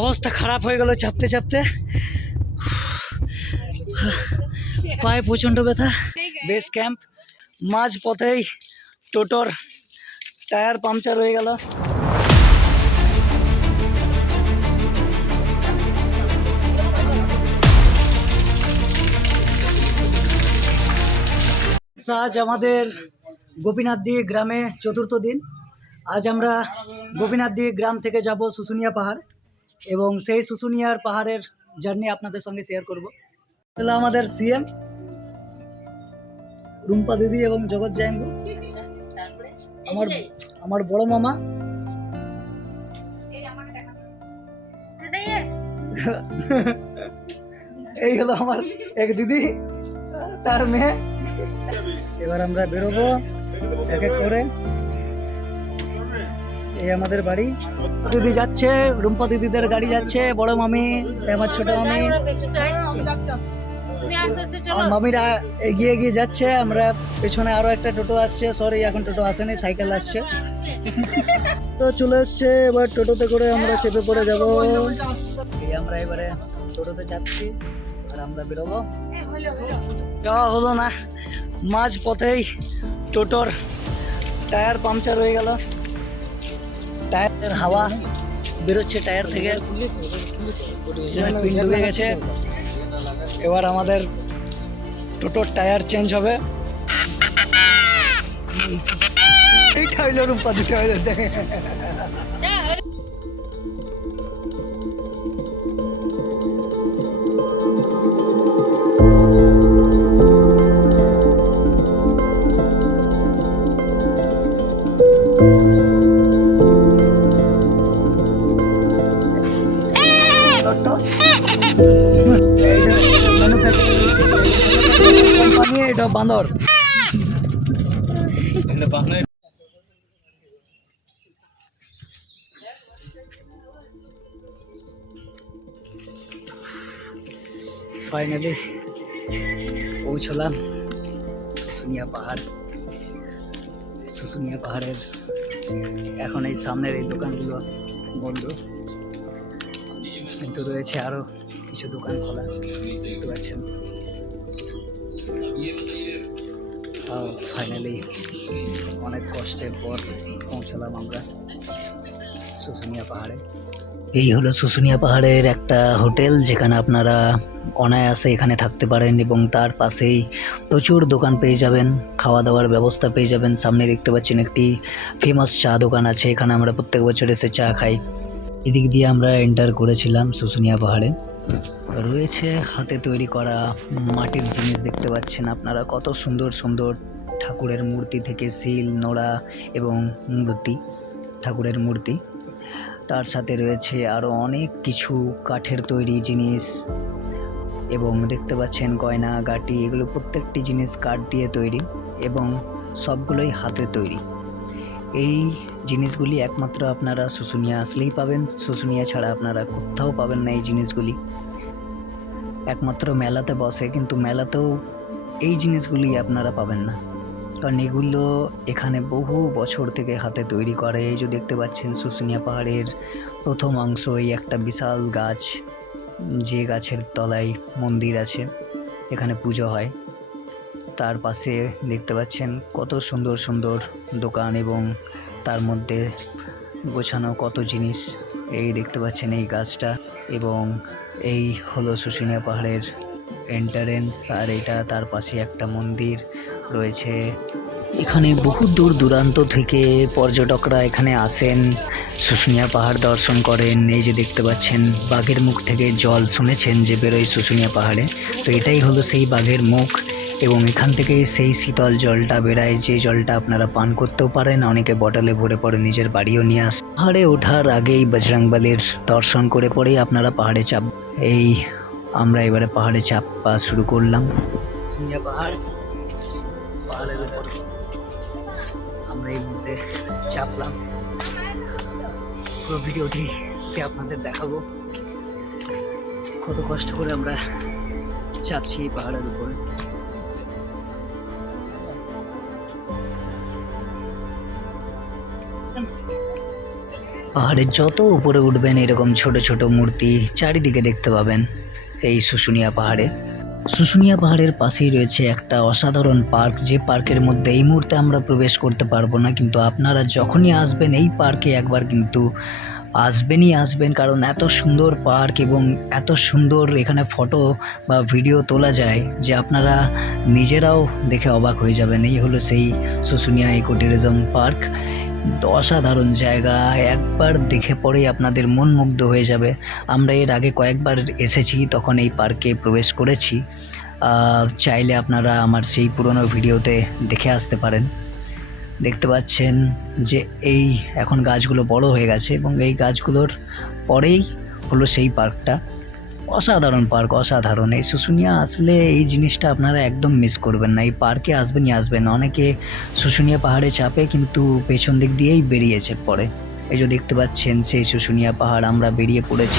অবস্থা খারাপ হয়ে গেল চাপতে চাপতে, পায়ে প্রচণ্ড ব্যথা। বেস ক্যাম্প মাঝ পথেই টোটোর টায়ার পাংচার হয়ে গেল। আজ আমাদের গোপীনাথদি গ্রামে চতুর্থ দিন। আজ আমরা গোপীনাথদি গ্রাম থেকে যাব শুশুনিয়া পাহাড়, এবং সেই শুশুনিয়ার পাহাড়ের জার্নি আপনাদের সঙ্গে শেয়ার করব। হলো আমাদের সিএম রুম্পা দিদি এবং জগৎ জায়ঙ্গু, আমার আমার বড় মামা, এই হলো আমার এক দিদি, তার মেয়ে। এবার আমরা বেরোবো এক এক করে। এই আমাদের বাড়ি, দিদি যাচ্ছে, রুম্পা দিদিদের গাড়ি যাচ্ছে, বড় মামি, আমার ছোট মামি, আমার মামিরা এগিয়ে এগিয়ে যাচ্ছে। আমরা পেছনে আরো একটা টোটো আসছে, সরি এখন টোটো আসেনি, সাইকেল আসছে। তো চলে এসছে, এবার টোটোতে করে আমরা চেপে পড়ে যাব। এই আমরা এবারে টোটোতে যাচ্ছি আর আমরা বেরোবো। যাওয়া হলো না, মাঝ পথেই টোটোর টায়ার পাংচার হয়ে গেল। টায়ারের হাওয়া বেরোচ্ছে টায়ার থেকে, পিন ঢুকে গেছে। এবার আমাদের টোটোর টায়ার চেঞ্জ হবে। এইটা হইল রূপা দিতে হয়। কোম্পানি এটা বান্দর। ফাইনালি পৌঁছলাম শুশুনিয়া পাহাড়। শুশুনিয়া পাহাড়ের এখন এই সামনের এই দোকানগুলো বন্ধ, কিন্তু রয়েছে আরো কিছু দোকান খোলা, দেখতে পাচ্ছেন। ফাইনালি অনেক কষ্টের পর পৌঁছলাম আমরা শুশুনিয়া পাহাড়ে। এই হলো শুশুনিয়া পাহাড়ের একটা হোটেল, যেখানে আপনারা অনায়াসে এখানে থাকতে পারেন, এবং তার পাশেই প্রচুর দোকান পেয়ে যাবেন, খাওয়া দাওয়ার ব্যবস্থা পেয়ে যাবেন। সামনে দেখতে পাচ্ছেন একটি ফেমাস চা দোকান আছে, এখানে আমরা প্রত্যেক বছর এসে চা খাই। এদিক দিয়ে আমরা এন্টার করেছিলাম শুশুনিয়া পাহাড়ে। রয়েছে হাতে তৈরি করা মাটির জিনিস, দেখতে পাচ্ছেন আপনারা কত সুন্দর সুন্দর ঠাকুরের মূর্তি থেকে শিল নোড়া এবং মূর্তি, ঠাকুরের মূর্তি। তার সাথে রয়েছে আরও অনেক কিছু কাঠের তৈরি জিনিস, এবং দেখতে পাচ্ছেন গয়না গাটি, এগুলো প্রত্যেকটি জিনিস কাঠ দিয়ে তৈরি এবং সবগুলোই হাতে তৈরি। এই জিনিসগুলি একমাত্র আপনারা শুশুনিয়া আসলেই পাবেন, শুশুনিয়া ছাড়া আপনারা কোথাও পাবেন না এই জিনিসগুলি। একমাত্র মেলাতে বসে, কিন্তু মেলাতেও এই জিনিসগুলি আপনারা পাবেন না, কারণ এগুলো এখানে বহু বছর থেকে হাতে তৈরি করে। এই যে দেখতে পাচ্ছেন শুশুনিয়া পাহাড়ের প্রথম অংশ, এই একটা বিশাল গাছ, যে গাছের তলায় মন্দির আছে, এখানে পুজো হয়। তার পাশে দেখতে পাচ্ছেন কত সুন্দর সুন্দর দোকান, এবং তার মধ্যে গোছানো কত জিনিস। এই দেখতে পাচ্ছেন এই গাছটা, এবং এই হলো শুশুনিয়া পাহাড়ের এন্ট্রান্স। আর এটা তার পাশে একটা মন্দির রয়েছে। এখানে বহু দূর দূরান্ত থেকে পর্যটকরা এখানে আসেন, শুশুনিয়া পাহাড় দর্শন করেন। এই যে দেখতে পাচ্ছেন বাঘের মুখ থেকে জল শুনেছেন যে বেরোয় শুশুনিয়া পাহাড়ে, তো এটাই হলো সেই বাঘের মুখ, এবং এখান থেকেই সেই শীতল জলটা বেরায়, যে জলটা আপনারা পান করতেও পারেন, অনেকে বটলে ভরে পরে নিজের বাড়িও নিয়ে আসে। পাহাড়ে ওঠার আগেই বজরংবলীর দর্শন করে পরেই আপনারা পাহাড়ে চাপ। এই আমরা এবারে পাহাড়ে চাপা শুরু করলাম। শুশুনিয়া পাহাড়, পাহাড়ের উপর আমরা এই মুহূর্তে চাপলাম। পুরো ভিডিওটি আপনাদের দেখাবো কত কষ্ট করে আমরা চাপছি এই পাহাড়ের উপরে। পাহাড়ের যত উপরে উঠবেন এরকম ছোট ছোট মূর্তি চারিদিকে দেখতে পাবেন এই শুশুনিয়া পাহাড়ে। শুশুনিয়া পাহাড়ের পাশেই রয়েছে একটা অসাধারণ পার্ক, যে পার্কের মধ্যে এই মুহূর্তে আমরা প্রবেশ করতে পারবো না, কিন্তু আপনারা যখনই আসবেন এই পার্কে একবার কিন্তু আসবেন, কারণ এত সুন্দর পার্ক এবং এত সুন্দর এখানে ফটো বা ভিডিও তোলা যায় যে আপনারা নিজেরাও দেখে অবাক হয়ে যাবেন। এই হলো সেই শুশুনিয়া ইকো ট্যুরিজম পার্ক। অসাধারণ জায়গা, একবার দেখে পরেই আপনাদের মন মুগ্ধ হয়ে যাবে। আমরা এর আগে কয়েকবার এসেছি, তখন এই পার্কে প্রবেশ করেছি। চাইলে আপনারা আমার সেই পুরনো ভিডিওতে দেখে আসতে পারেন। দেখতে পাচ্ছেন যে এই এখন গাছগুলো বড় হয়ে গেছে এবং এই গাছগুলোর পরেই হলো সেই পার্কটা। অসাধারণ পার্ক, অসাধারণ। এই শুশুনিয়া আসলে এই জিনিসটা আপনারা একদম মিস করবেন না, এই পার্কে আসবেন। অনেকে শুশুনিয়া পাহাড়ে চাপে কিন্তু পেছন দিক দিয়েই বেরিয়েছে পরে। এই যে দেখতে পাচ্ছেন সেই শুশুনিয়া পাহাড়, আমরা বেরিয়ে পড়েছি।